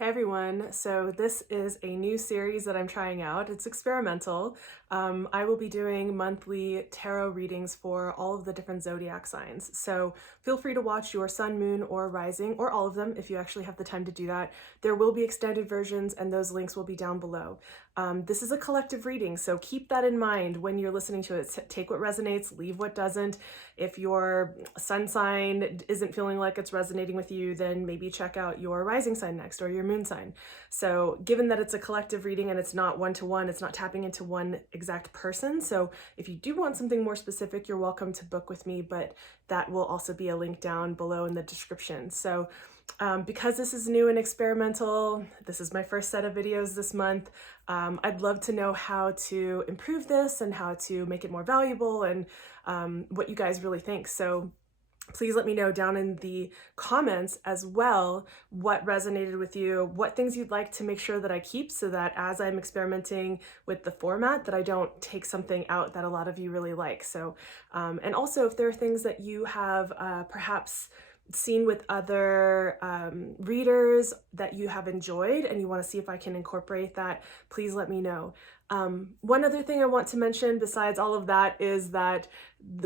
Hey everyone, so this is a new series that I'm trying out. It's experimental. I will be doing monthly tarot readings for all of the different zodiac signs. So feel free to watch your sun, moon, or rising, or all of them if you actually have the time to do that. There will be extended versions and those links will be down below. This is a collective reading, so keep that in mind when you're listening to it. Take what resonates, leave what doesn't. If your sun sign isn't feeling like it's resonating with you, then maybe check out your rising sign next or your moon sign. So given that it's a collective reading and it's not one-to-one, it's not tapping into one exact person. So if you do want something more specific, you're welcome to book with me, but that will also be a link down below in the description. So because this is new and experimental, this is my first set of videos this month, I'd love to know how to improve this and how to make it more valuable and what you guys really think. So please let me know down in the comments as well what resonated with you, what things you'd like to make sure that I keep so that as I'm experimenting with the format that I don't take something out that a lot of you really like. So, and also if there are things that you have perhaps seen with other readers that you have enjoyed and you want to see if I can incorporate that, please let me know. One other thing I want to mention besides all of that is that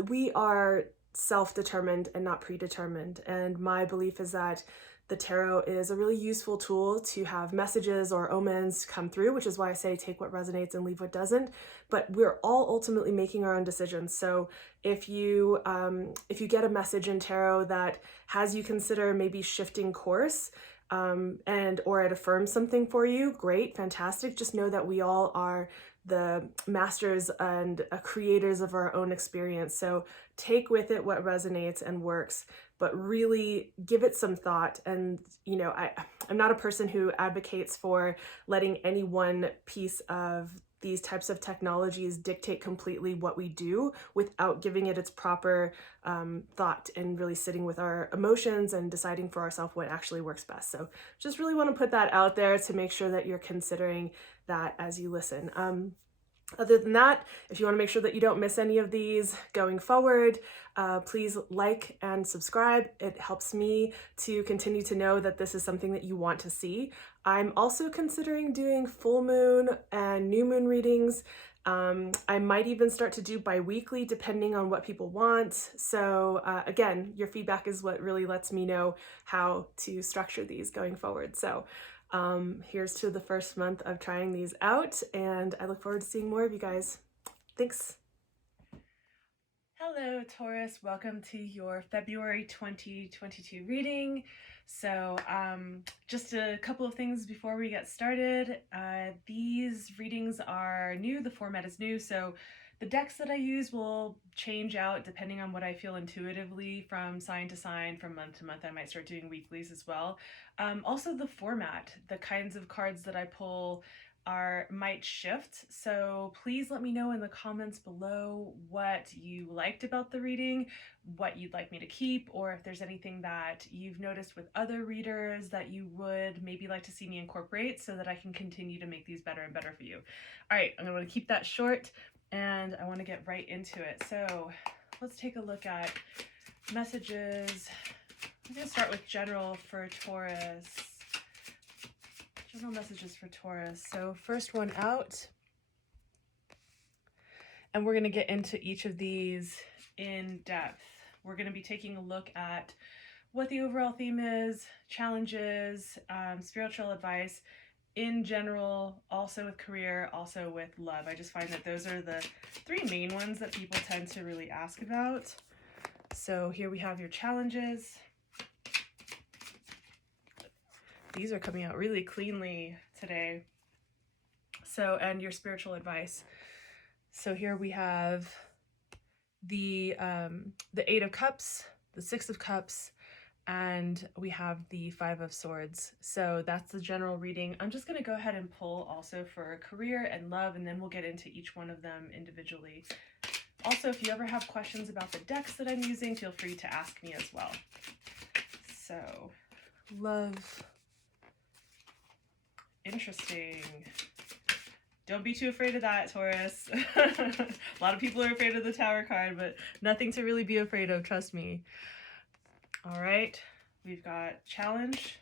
we are self-determined and not predetermined. And my belief is that the tarot is a really useful tool to have messages or omens come through, which is why I say take what resonates and leave what doesn't. But we're all ultimately making our own decisions. So if you get a message in tarot that has you consider maybe shifting course, or it affirms something for you, great, fantastic. Just know that we all are the masters and creators of our own experience. So take with it what resonates and works, but really give it some thought. And, you know, I'm not a person who advocates for letting any one piece of these types of technologies dictate completely what we do without giving it its proper thought and really sitting with our emotions and deciding for ourselves what actually works best. So just really want to put that out there to make sure that you're considering that as you listen. Other than that, if you want to make sure that you don't miss any of these going forward, please like and subscribe. It helps me to continue to know that this is something that you want to see. I'm also considering doing full moon and new moon readings. I might even start to do bi-weekly depending on what people want. So again, your feedback is what really lets me know how to structure these going forward. So here's to the first month of trying these out, and I look forward to seeing more of you guys. Thanks. Hello, Taurus. Welcome to your February 2022 reading. So just a couple of things before we get started. These readings are new. The format is new, so the decks that I use will change out depending on what I feel intuitively from sign to sign, from month to month. I might start doing weeklies as well. Also the format, the kinds of cards that I pull might shift. So please let me know in the comments below what you liked about the reading, what you'd like me to keep, or if there's anything that you've noticed with other readers that you would maybe like to see me incorporate so that I can continue to make these better and better for you. All right, I'm going to keep that short and I want to get right into it. So let's take a look at messages. I'm going to start with general for Taurus. General messages for Taurus. So first one out. And we're going to get into each of these in depth. We're going to be taking a look at what the overall theme is, challenges, spiritual advice, in general, also with career, also with love. I just find that those are the three main ones that people tend to really ask about. So here we have your challenges. These are coming out really cleanly today. So, and your spiritual advice. So here we have the Eight of Cups, the Six of Cups, and we have the Five of Swords. So that's the general reading. I'm just going to go ahead and pull also for career and love, and then we'll get into each one of them individually. Also, if you ever have questions about the decks that I'm using, feel free to ask me as well. So, love. Interesting. Don't be too afraid of that, Taurus. A lot of people are afraid of the Tower card, but nothing to really be afraid of, trust me. All right, we've got challenge,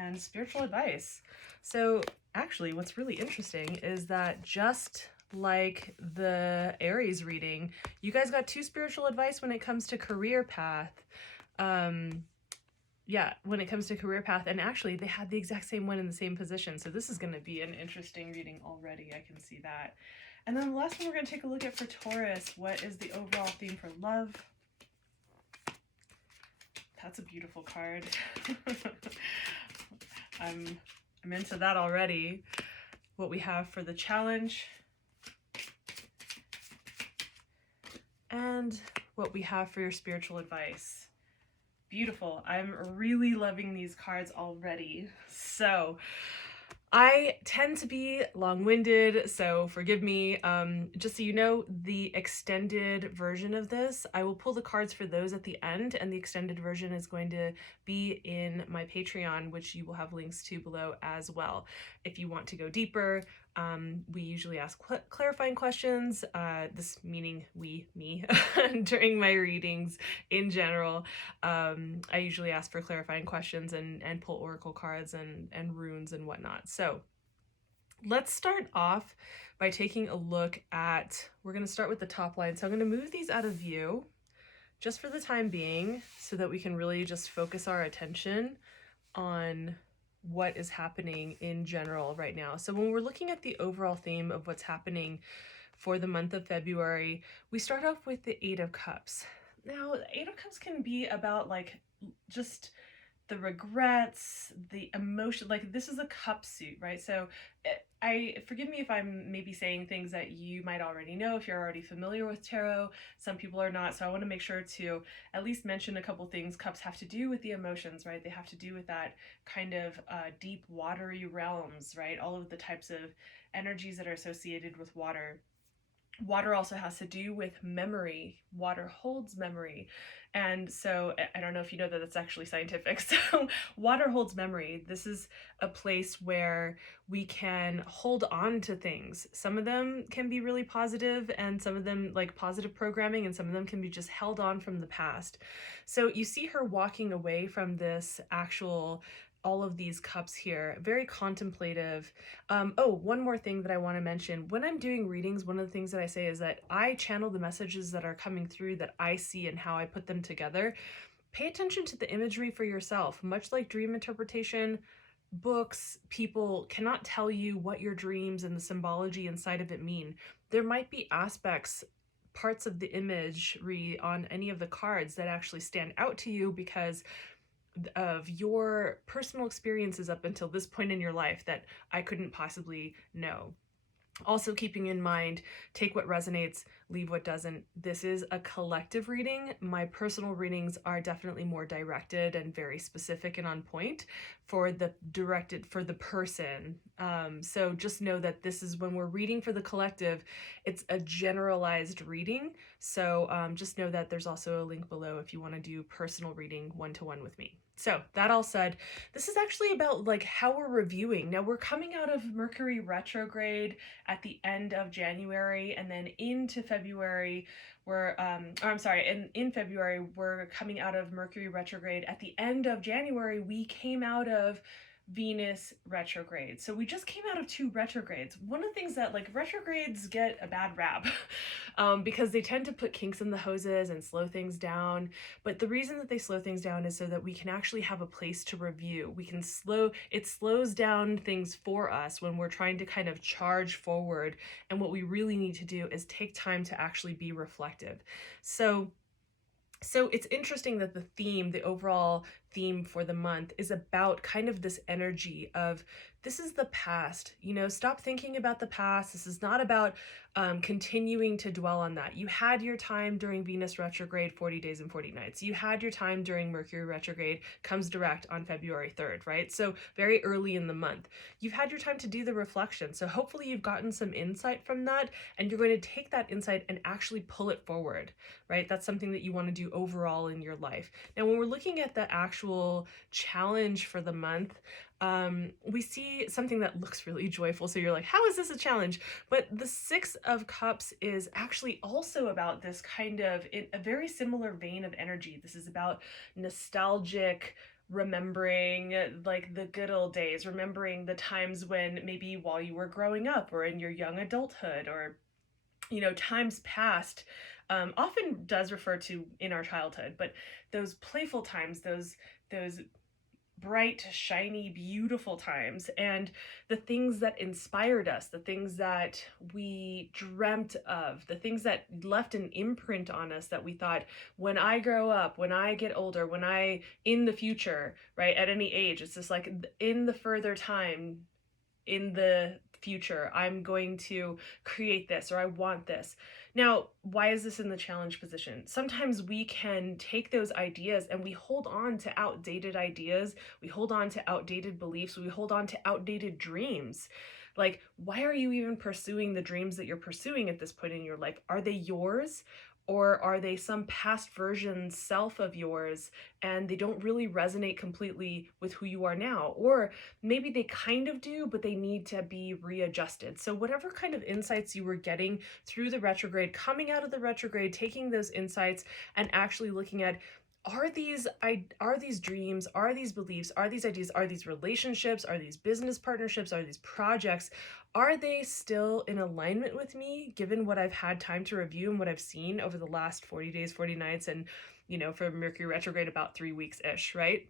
and spiritual advice. So actually, what's really interesting is that just like the Aries reading, you guys got 2 spiritual advice when it comes to career path. Yeah, when it comes to career path, and actually they had the exact same one in the same position. So this is going to be an interesting reading already. I can see that. And then the last one we're going to take a look at for Taurus. What is the overall theme for love? That's a beautiful card. I'm into that already. What we have for the challenge. And what we have for your spiritual advice. Beautiful. I'm really loving these cards already. So I tend to be long-winded, so forgive me. Just so you know, the extended version of this, I will pull the cards for those at the end, and the extended version is going to be in my Patreon, which you will have links to below as well. If you want to go deeper, we usually ask clarifying questions, this meaning me, during my readings in general. I usually ask for clarifying questions and pull oracle cards and runes and whatnot. So let's start off by taking a look at, we're going to start with the top line. So I'm going to move these out of view just for the time being so that we can really just focus our attention on what is happening in general right now. So when we're looking at the overall theme of what's happening for the month of February, we start off with the 8 of Cups. Now, the 8 of Cups can be about like just the regrets, the emotion, like this is a cup suit, right? So forgive me if I'm maybe saying things that you might already know if you're already familiar with tarot. Some people are not, so I want to make sure to at least mention a couple things. Cups have to do with the emotions, right? They have to do with that kind of deep watery realms, right? All of the types of energies that are associated with water. Water also has to do with memory. Water holds memory. And so I don't know if you know that that's actually scientific. So water holds memory. This is a place where we can hold on to things. Some of them can be really positive, and some of them like positive programming, and some of them can be just held on from the past. So you see her walking away from this actual all of these cups here, very contemplative. Oh, one more thing that I want to mention. When I'm doing readings, one of the things that I say is that I channel the messages that are coming through that I see and how I put them together. Pay attention to the imagery for yourself. Much like dream interpretation, books, people cannot tell you what your dreams and the symbology inside of it mean. There might be aspects, parts of the imagery on any of the cards that actually stand out to you because of your personal experiences up until this point in your life that I couldn't possibly know. Also keeping in mind, take what resonates, leave what doesn't. This is a collective reading. My personal readings are definitely more directed and very specific and on point for the person. So just know that this is when we're reading for the collective, it's a generalized reading. So just know that there's also a link below if you want to do personal reading one-to-one with me. So that all said, this is actually about like how we're reviewing. Now we're coming out of Mercury retrograde at the end of January, and then into February, in February, we're coming out of Mercury retrograde. At the end of January, we came out of Venus retrograde. So we just came out of 2 retrogrades. One of the things that like retrogrades get a bad rap because they tend to put kinks in the hoses and slow things down. But the reason that they slow things down is so that we can actually have a place to review. It slows down things for us when we're trying to kind of charge forward. And what we really need to do is take time to actually be reflective. So it's interesting that the overall theme for the month is about kind of this energy of this is the past, stop thinking about the past. This is not about continuing to dwell on that. You had your time during Venus retrograde, 40 days and 40 nights. You had your time during Mercury retrograde, comes direct on February 3rd, right? So very early in the month. You've had your time to do the reflection. So hopefully you've gotten some insight from that, and you're going to take that insight and actually pull it forward, right? That's something that you want to do overall in your life. Now, when we're looking at the actual challenge for the month, we see something that looks really joyful. So you're like, how is this a challenge? But the 6 of Cups is actually also about this kind of, in a very similar vein of energy. This is about nostalgic remembering like the good old days, remembering the times when maybe while you were growing up or in your young adulthood, or times past. Often does refer to in our childhood, but those playful times, those bright, shiny, beautiful times, and the things that inspired us, the things that we dreamt of, the things that left an imprint on us that we thought, when I grow up, when I get older, when I, in the future, right, at any age, it's just like in the further time, in the future, I'm going to create this, or I want this. Now, why is this in the challenge position? Sometimes we can take those ideas and we hold on to outdated ideas, we hold on to outdated beliefs, we hold on to outdated dreams. Like, why are you even pursuing the dreams that you're pursuing at this point in your life? Are they yours? Or are they some past version self of yours and they don't really resonate completely with who you are now? Or maybe they kind of do, but they need to be readjusted. So whatever kind of insights you were getting through the retrograde, coming out of the retrograde, taking those insights and actually looking at, are these dreams, are these beliefs, are these ideas, are these relationships, are these business partnerships, are these projects, are they still in alignment with me, given what I've had time to review and what I've seen over the last 40 days, 40 nights, and, for Mercury retrograde, about 3 weeks-ish, right?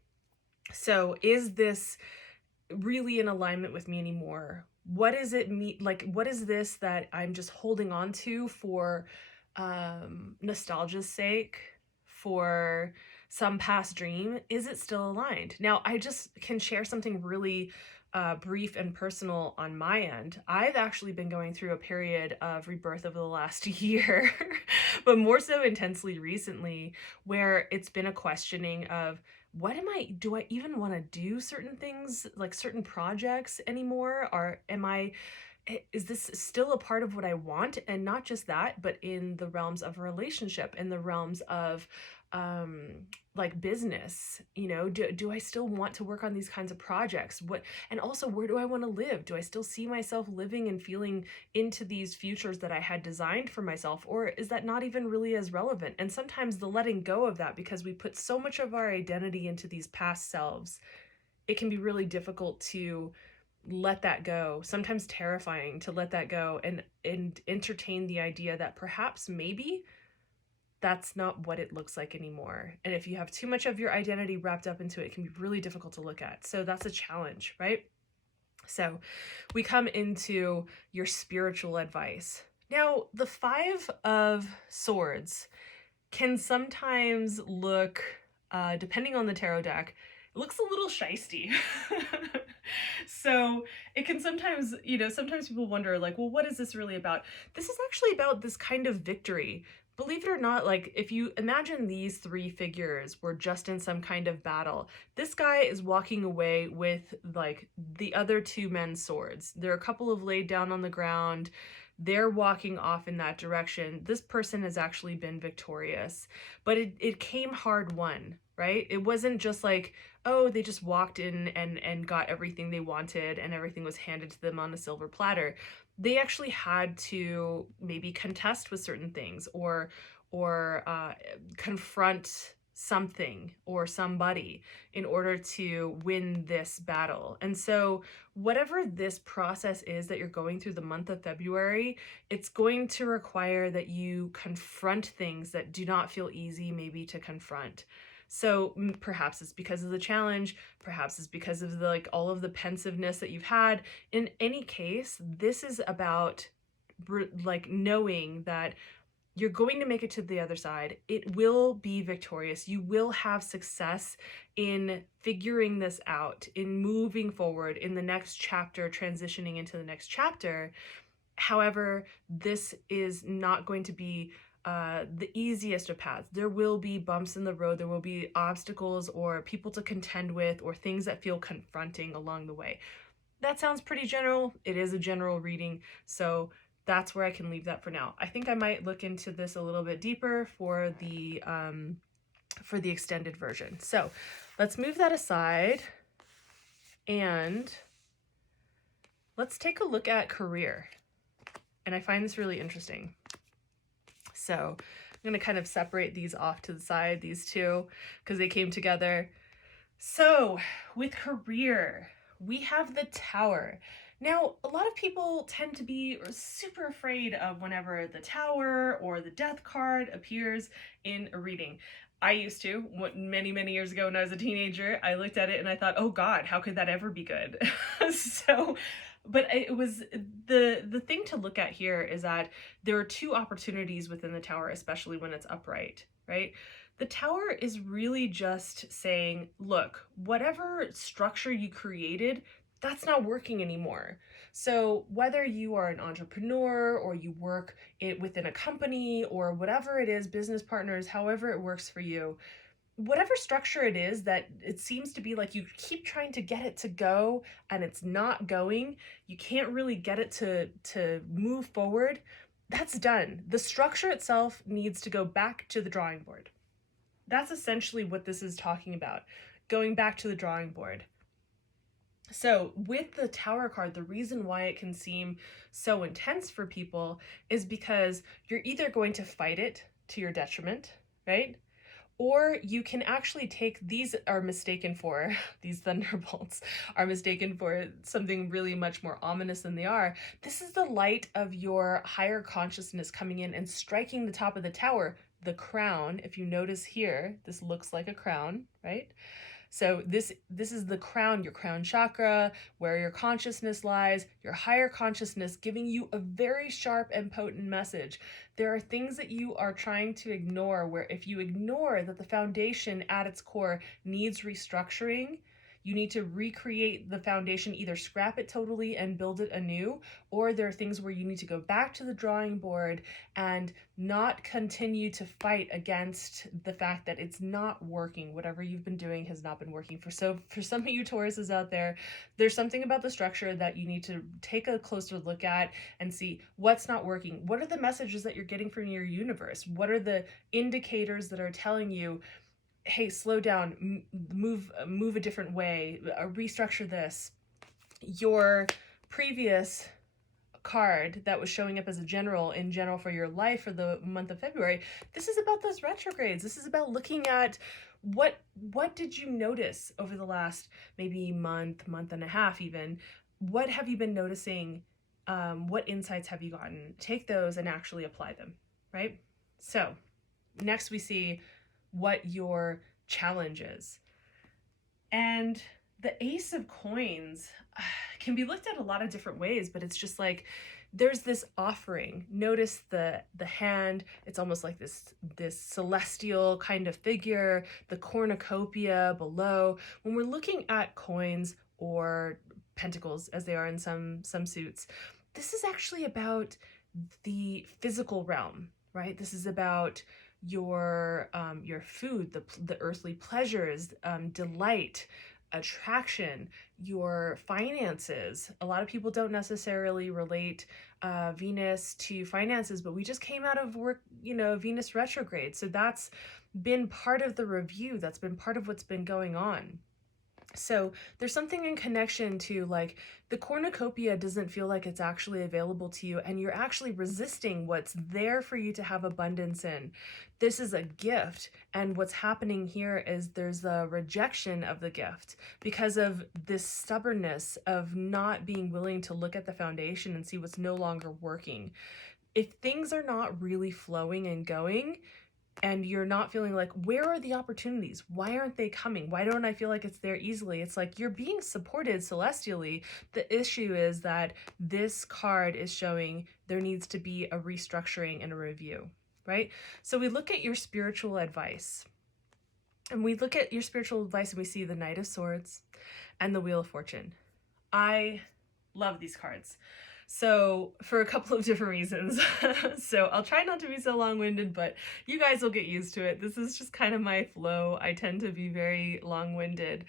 So is this really in alignment with me anymore? What is it what is this that I'm just holding on to for nostalgia's sake, for some past dream? Is it still aligned? Now, I just can share something really brief and personal on my end. I've actually been going through a period of rebirth over the last year, but more so intensely recently, where it's been a questioning of, do I even want to do certain things, like certain projects anymore? Or is this still a part of what I want? And not just that, but in the realms of a relationship, in the realms of like business, do I still want to work on these kinds of projects? And also, where do I want to live? Do I still see myself living and feeling into these futures that I had designed for myself? Or is that not even really as relevant? And sometimes the letting go of that, because we put so much of our identity into these past selves, it can be really difficult to let that go, sometimes terrifying to let that go and entertain the idea that perhaps maybe that's not what it looks like anymore. And if you have too much of your identity wrapped up into it, it can be really difficult to look at. So that's a challenge, right? So we come into your spiritual advice. Now, the 5 of Swords can sometimes look, depending on the tarot deck, it looks a little shisty. So it can sometimes, sometimes people wonder, like, well, what is this really about? This is actually about this kind of victory. Believe it or not, like, if you imagine these 3 figures were just in some kind of battle, this guy is walking away with, like, the other 2 men's swords. There are a couple of laid down on the ground. They're walking off in that direction. This person has actually been victorious, but it came hard won, right? It wasn't just like, oh, they just walked in and got everything they wanted and everything was handed to them on a silver platter. They actually had to maybe contest with certain things or confront something or somebody in order to win this battle. And so whatever this process is that you're going through the month of February, it's going to require that you confront things that do not feel easy maybe to confront. So perhaps it's because of the challenge, perhaps it's because of all of the pensiveness that you've had. In any case, this is about knowing that you're going to make it to the other side. It will be victorious. You will have success in figuring this out, in moving forward in the next chapter, transitioning into the next chapter. However, this is not going to be the easiest of paths. There will be bumps in the road. There will be obstacles or people to contend with or things that feel confronting along the way. That sounds pretty general. It is a general reading, so that's where I can leave that for now. I think I might look into this a little bit deeper for the extended version. So let's move that aside and let's take a look at career. And I find this really interesting. So I'm going to kind of separate these off to the side, these two, because they came together. So, with career, we have the Tower. Now, a lot of people tend to be super afraid of whenever the Tower or the Death card appears in a reading. I used to, many, many years ago when I was a teenager, I looked at it and I thought, oh God, how could that ever be good? So, but it was the thing to look at here is that there are two opportunities within the Tower, especially when it's upright, right? The Tower is really just saying, look, whatever structure you created, that's not working anymore. So whether you are an entrepreneur or you work within a company or whatever it is, business partners, however it works for you, whatever structure it is that it seems to be like you keep trying to get it to go and it's not going, you can't really get it to move forward, that's done. The structure itself needs to go back to the drawing board. That's essentially what this is talking about, going back to the drawing board. So with the Tower card, the reason why it can seem so intense for people is because you're either going to fight it to your detriment, right? Or you can actually take, these are mistaken for, these thunderbolts are mistaken for something really much more ominous than they are. This is the light of your higher consciousness coming in and striking the top of the tower, the crown. If you notice here, this looks like a crown, right? So this is the crown, your crown chakra, where your consciousness lies, your higher consciousness giving you a very sharp and potent message. There are things that you are trying to ignore, where if you ignore that the foundation at its core needs restructuring, you need to recreate the foundation, either scrap it totally and build it anew, or there are things where you need to go back to the drawing board and not continue to fight against the fact that it's not working. Whatever you've been doing has not been working. For some of you Tauruses out there, there's something about the structure that you need to take a closer look at and see what's not working. What are the messages that you're getting from your universe? What are the indicators that are telling you, hey, slow down, move a different way, restructure this? Your previous card that was showing up as a general in general for your life for the month of February, this is about those retrogrades. This is about looking at what did you notice over the last maybe month and a half even. What have you been noticing? What insights have you gotten? Take those and actually apply them, right? So next we see what your challenge is. And the Ace of Coins can be looked at a lot of different ways, but it's just like there's this offering. Notice the hand, it's almost like this celestial kind of figure, the cornucopia below. When we're looking at coins or pentacles as they are in some suits, this is actually about the physical realm, right? This is about your food, the earthly pleasures, delight, attraction, your finances. A lot of people don't necessarily relate Venus to finances, but we just came out of Venus retrograde. So that's been part of the review. That's been part of what's been going on. So there's something in connection to like the cornucopia doesn't feel like it's actually available to you, and you're actually resisting what's there for you to have abundance in. This is a gift, and what's happening here is there's a rejection of the gift because of this stubbornness of not being willing to look at the foundation and see what's no longer working. If things are not really flowing and going, and you're not feeling like, where are the opportunities? Why aren't they coming? Why don't I feel like it's there easily? It's like you're being supported celestially. The issue is that this card is showing there needs to be a restructuring and a review, right? So we look at your spiritual advice. And we look at your spiritual advice and we see the Knight of Swords and the Wheel of Fortune. I love these cards. So for a couple of different reasons. So I'll try not to be so long-winded, but you guys will get used to it. This is just kind of my flow. I tend to be very long-winded.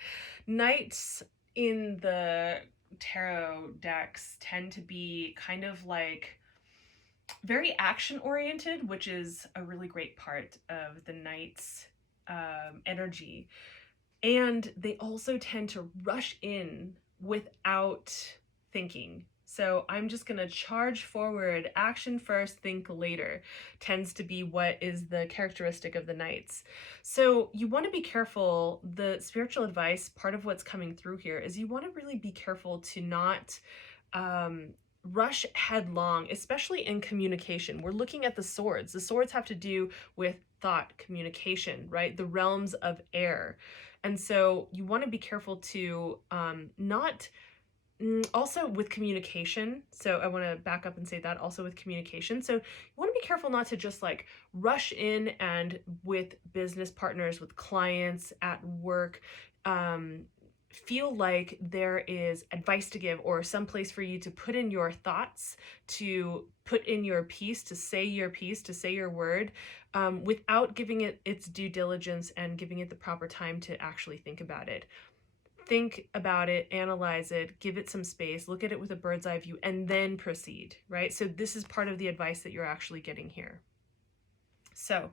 Knights in the tarot decks tend to be kind of like very action-oriented, which is a really great part of the Knight's energy. And they also tend to rush in without thinking. So I'm just going to charge forward. Action first, think later tends to be what is the characteristic of the Knights. So you want to be careful. The spiritual advice, part of what's coming through here is you want to really be careful to not rush headlong, especially in communication. We're looking at the swords. The swords have to do with thought, communication, right? The realms of air. And so you want to be careful to not also with communication. So I want to back up and say that also with communication. So you want to be careful not to just like rush in and with business partners, with clients at work, feel like there is advice to give or some place for you to put in your thoughts, to put in your piece, to say your word, without giving it its due diligence and giving it the proper time to actually think about it. Think about it, analyze it, give it some space, look at it with a bird's eye view, and then proceed, right? So this is part of the advice that you're actually getting here. So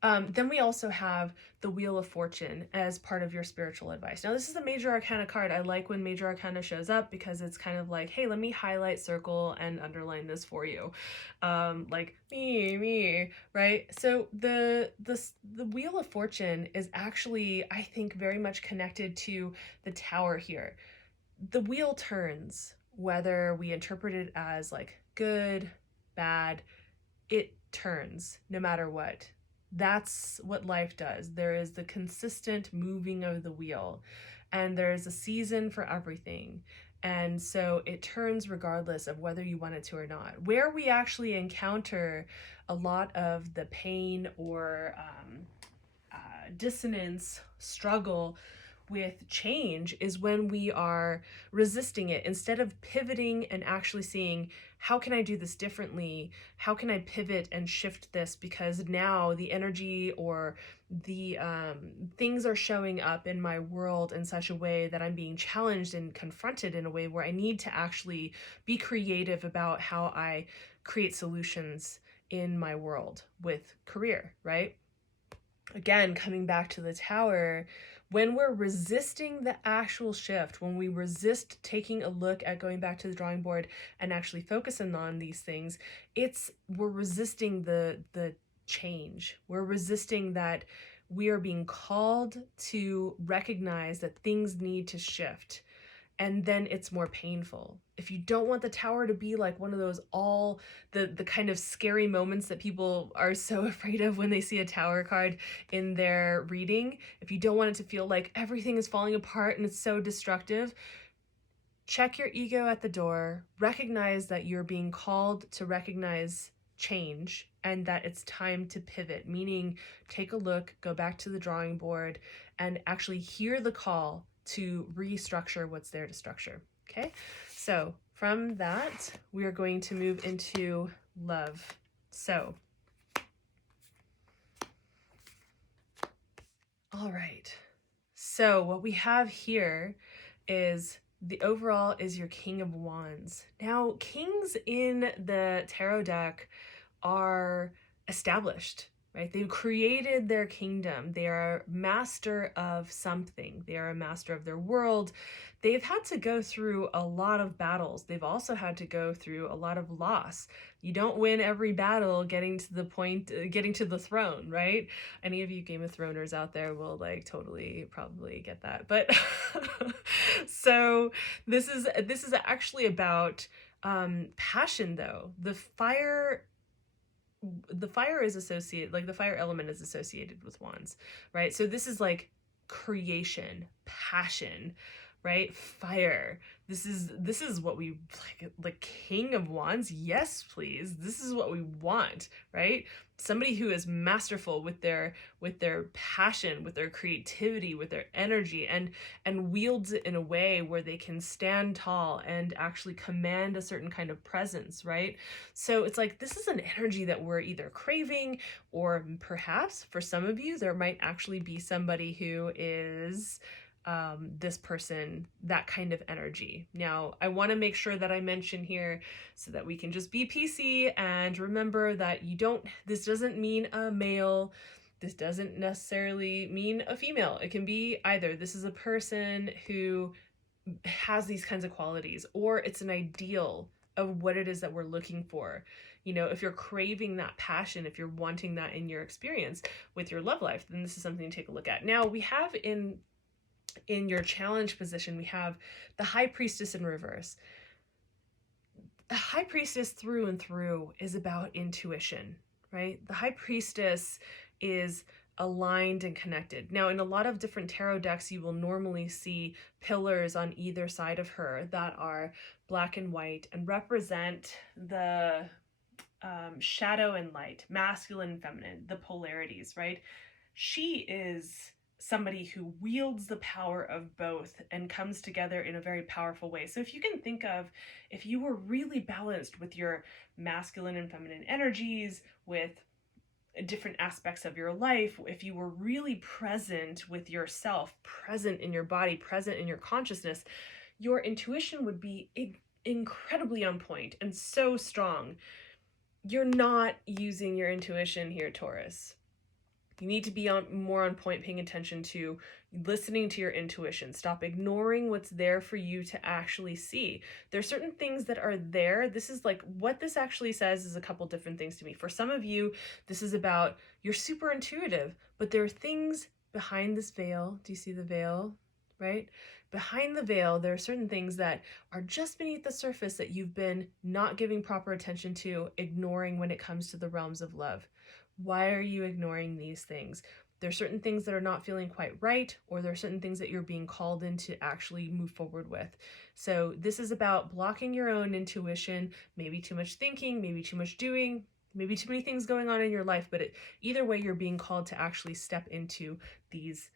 then we also have the Wheel of Fortune as part of your spiritual advice. Now, this is a Major Arcana card. I like when Major Arcana shows up because it's kind of like, hey, let me highlight, circle, and underline this for you. Like, me, right? So the Wheel of Fortune is actually, I think, very much connected to the Tower here. The wheel turns, whether we interpret it as like good, bad, it turns no matter what. That's what life does. There is the consistent moving of the wheel, and there's a season for everything. And so it turns regardless of whether you want it to or not. Where we actually encounter a lot of the pain or dissonance, struggle with change is when we are resisting it instead of pivoting and actually seeing, how can I do this differently? How can I pivot and shift this? Because now the energy or the things are showing up in my world in such a way that I'm being challenged and confronted in a way where I need to actually be creative about how I create solutions in my world with career, right? Again, coming back to the Tower, when we're resisting the actual shift, when we resist taking a look at going back to the drawing board and actually focusing on these things, we're resisting the change. We're resisting that we are being called to recognize that things need to shift. And then it's more painful. If you don't want the Tower to be like one of those the kind of scary moments that people are so afraid of when they see a Tower card in their reading, if you don't want it to feel like everything is falling apart and it's so destructive, check your ego at the door, recognize that you're being called to recognize change and that it's time to pivot, meaning take a look, go back to the drawing board, and actually hear the call to restructure what's there to structure. Okay, so from that, we are going to move into love. So, all right. So what we have here is the overall is your King of Wands. Now, kings in the tarot deck are established, right? They've created their kingdom. They are master of something. They are a master of their world. They've had to go through a lot of battles. They've also had to go through a lot of loss. You don't win every battle getting to the point, getting to the throne, right? Any of you Game of Throners out there will like totally probably get that. But so this is actually about passion though. The fire is associated, like the fire element is associated with wands, right? So this is like creation, passion, right? Fire. This is what we like, the King of Wands. Yes, please. This is what we want, right? Somebody who is masterful with their passion, with their creativity, with their energy, and wields it in a way where they can stand tall and actually command a certain kind of presence, right? So it's like this is an energy that we're either craving, or perhaps for some of you there might actually be somebody who is this person, that kind of energy. Now, I want to make sure that I mention here so that we can just be PC and remember that this doesn't mean a male. This doesn't necessarily mean a female. It can be either. This is a person who has these kinds of qualities, or it's an ideal of what it is that we're looking for. You know, if you're craving that passion, if you're wanting that in your experience with your love life, then this is something to take a look at. Now we have in your challenge position, we have the High Priestess in reverse. The High Priestess through and through is about intuition, right? The High Priestess is aligned and connected. Now, in a lot of different tarot decks, you will normally see pillars on either side of her that are black and white and represent the shadow and light, masculine and feminine, the polarities, right? She is somebody who wields the power of both and comes together in a very powerful way. So if you can think of, if you were really balanced with your masculine and feminine energies, with different aspects of your life, if you were really present with yourself, present in your body, present in your consciousness, your intuition would be incredibly on point and so strong. You're not using your intuition here, Taurus. You need to be more on point, paying attention to listening to your intuition. Stop ignoring what's there for you to actually see. There are certain things that are there. This is like, what this actually says is a couple different things to me. For some of you, this is about, you're super intuitive, but there are things behind this veil. Do you see the veil, right? Behind the veil, there are certain things that are just beneath the surface that you've been not giving proper attention to, ignoring when it comes to the realms of love. Why are you ignoring these things? There are certain things that are not feeling quite right, or there are certain things that you're being called in to actually move forward with. So this is about blocking your own intuition, maybe too much thinking, maybe too much doing, maybe too many things going on in your life, but either way, you're being called to actually step into these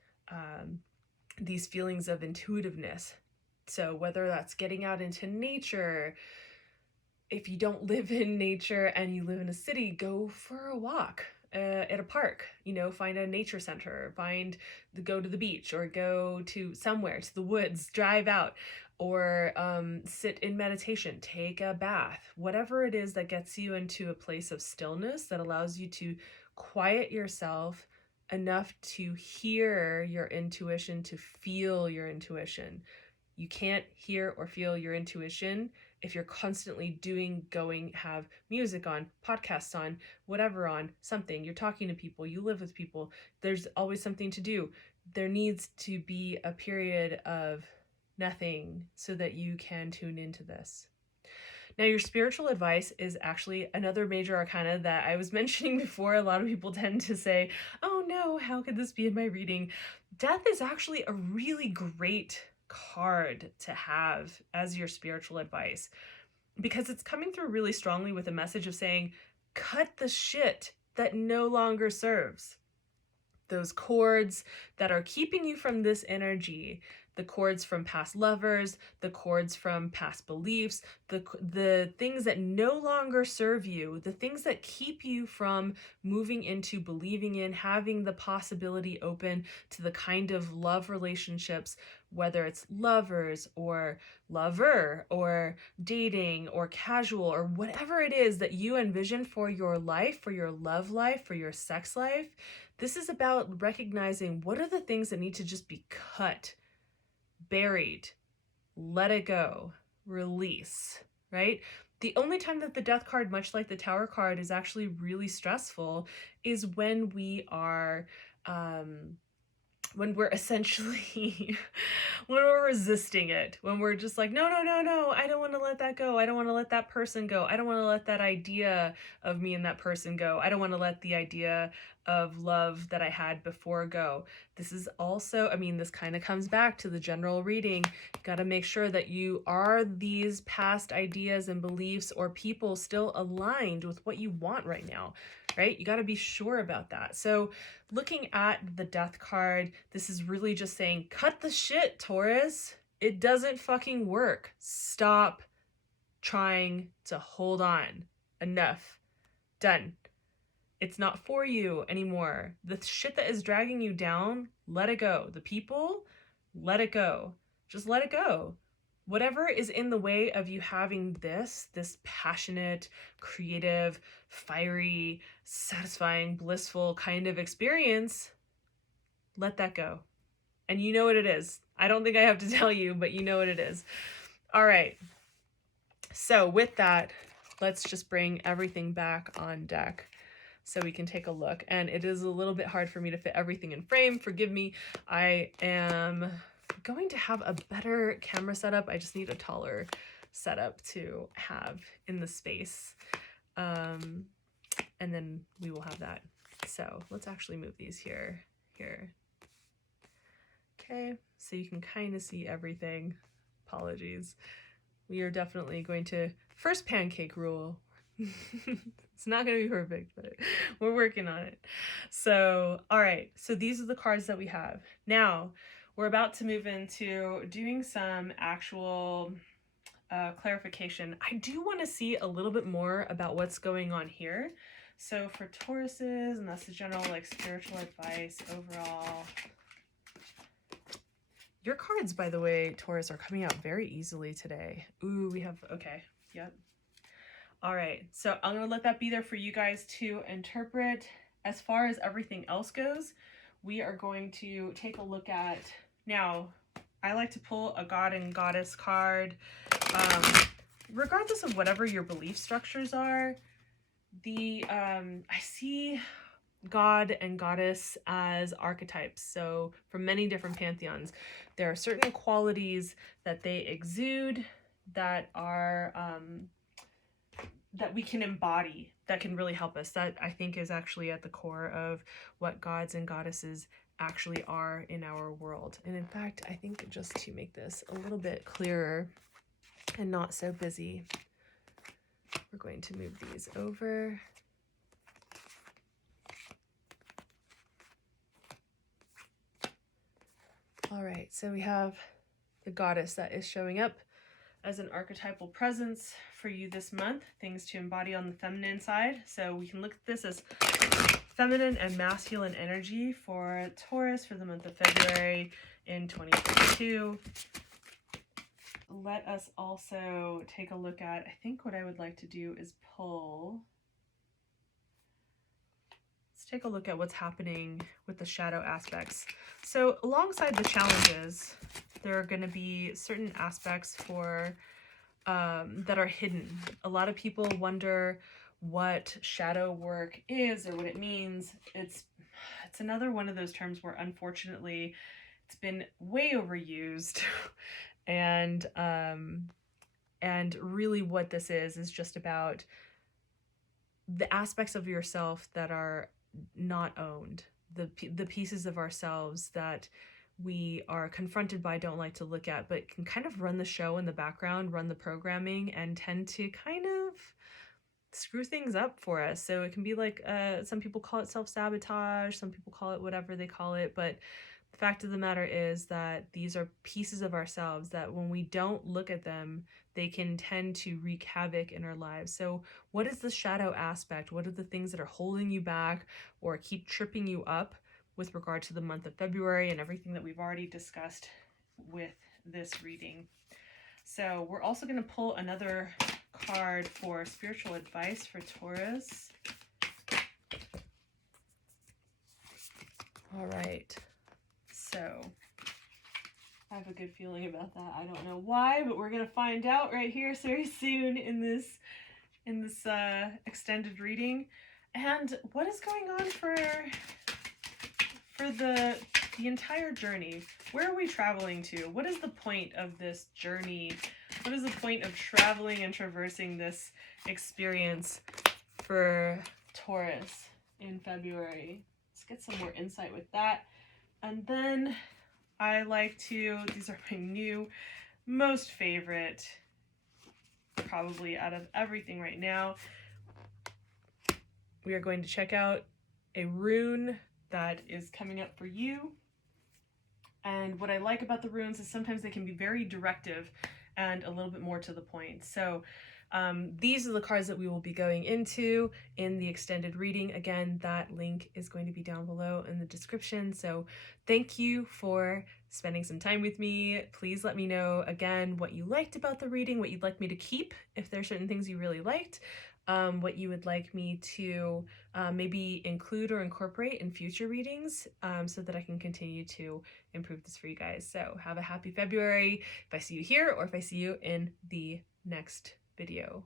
feelings of intuitiveness. So whether that's getting out into nature, if you don't live in nature and you live in a city, go for a walk at a park, you know, find a nature center, go to the beach, or go to somewhere, to the woods, drive out, or sit in meditation, take a bath, whatever it is that gets you into a place of stillness that allows you to quiet yourself enough to hear your intuition, to feel your intuition. You can't hear or feel your intuition if you're constantly have music on, podcasts on, whatever on, something. You're talking to people, you live with people, there's always something to do. There needs to be a period of nothing so that you can tune into this. Now, your spiritual advice is actually another major arcana that I was mentioning before. A lot of people tend to say, oh no, how could this be in my reading? Death is actually a really great card to have as your spiritual advice, because it's coming through really strongly with a message of saying, cut the shit that no longer serves. Those cords that are keeping you from this energy, the cords from past lovers, the cords from past beliefs, the things that no longer serve you, the things that keep you from moving into believing in, having the possibility open to the kind of love relationships, whether it's lovers or lover or dating or casual or whatever it is that you envision for your life, for your love life, for your sex life. This is about recognizing what are the things that need to just be cut, buried, let it go, release, right? The only time that the death card, much like the Tower card, is actually really stressful is when we are when we're essentially when we're resisting it, when we're just like, no, I don't want to let that go, I don't want to let that person go, I don't want to let that idea of me and that person go, I don't want to let the idea of love that I had before go. This is also, I mean, this kind of comes back to the general reading. You got to make sure that these past ideas and beliefs or people still aligned with what you want right now, right? You got to be sure about that. So looking at the death card, this is really just saying, cut the shit, Taurus. It doesn't fucking work. Stop trying to hold on. Enough. Done. It's not for you anymore. The shit that is dragging you down, let it go. The people, let it go. Just let it go. Whatever is in the way of you having this passionate, creative, fiery, satisfying, blissful kind of experience, let that go. And you know what it is. I don't think I have to tell you, but you know what it is. All right. So with that, let's just bring everything back on deck so we can take a look. And it is a little bit hard for me to fit everything in frame. Forgive me. I am going to have a better camera setup. I just need a taller setup to have in the space. And then we will have that. So let's actually move these here. Okay, so you can kind of see everything. Apologies. We are definitely going to, first pancake rule. It's not going to be perfect, but we're working on it. So, all right. So these are the cards that we have. Now, we're about to move into doing some actual clarification. I do want to see a little bit more about what's going on here. So for Tauruses, and that's the general like spiritual advice overall. Your cards, by the way, Taurus, are coming out very easily today. Ooh, we have, okay, yep. All right, so I'm gonna let that be there for you guys to interpret. As far as everything else goes, we are going to take a look at, now, I like to pull a God and Goddess card. Regardless of whatever your belief structures are, I see God and Goddess as archetypes. So from many different pantheons, there are certain qualities that they exude that are that we can embody, that can really help us. That I think is actually at the core of what gods and goddesses actually are in our world. And in fact, I think just to make this a little bit clearer and not so busy, we're going to move these over. All right, so we have the goddess that is showing up as an archetypal presence for you this month, things to embody on the feminine side. So we can look at this as feminine and masculine energy for Taurus for the month of February in 2022. Let us also take a look at, I think what I would like to do is pull. Let's take a look at what's happening with the shadow aspects. So alongside the challenges, there are going to be certain aspects for that are hidden. A lot of people wonder what shadow work is or what it means. It's another one of those terms where unfortunately it's been way overused. And really what this is just about the aspects of yourself that are not owned, the pieces of ourselves that we are confronted by, don't like to look at, but can kind of run the show in the background, run the programming, and tend to kind of screw things up for us. So it can be like, some people call it self-sabotage, some people call it whatever they call it, but the fact of the matter is that these are pieces of ourselves that when we don't look at them, they can tend to wreak havoc in our lives. So what is the shadow aspect? What are the things that are holding you back or keep tripping you up with regard to the month of February and everything that we've already discussed with this reading? So we're also going to pull another card for spiritual advice for Taurus. All right. So I have a good feeling about that. I don't know why, but we're going to find out right here very soon in this extended reading. And what is going on for the entire journey? Where are we traveling to? What is the point of this journey? What is the point of traveling and traversing this experience for Taurus in February? Let's get some more insight with that. And then I like to, these are my new most favorite, probably out of everything right now. We are going to check out a rune that is coming up for you. And what I like about the runes is sometimes they can be very directive and a little bit more to the point. So these are the cards that we will be going into in the extended reading. Again, that link is going to be down below in the description. So thank you for spending some time with me. Please let me know, again, what you liked about the reading, what you'd like me to keep, if there's certain things you really liked. what you would like me to maybe include or incorporate in future readings, so that I can continue to improve this for you guys. So have a happy February if I see you here or if I see you in the next video.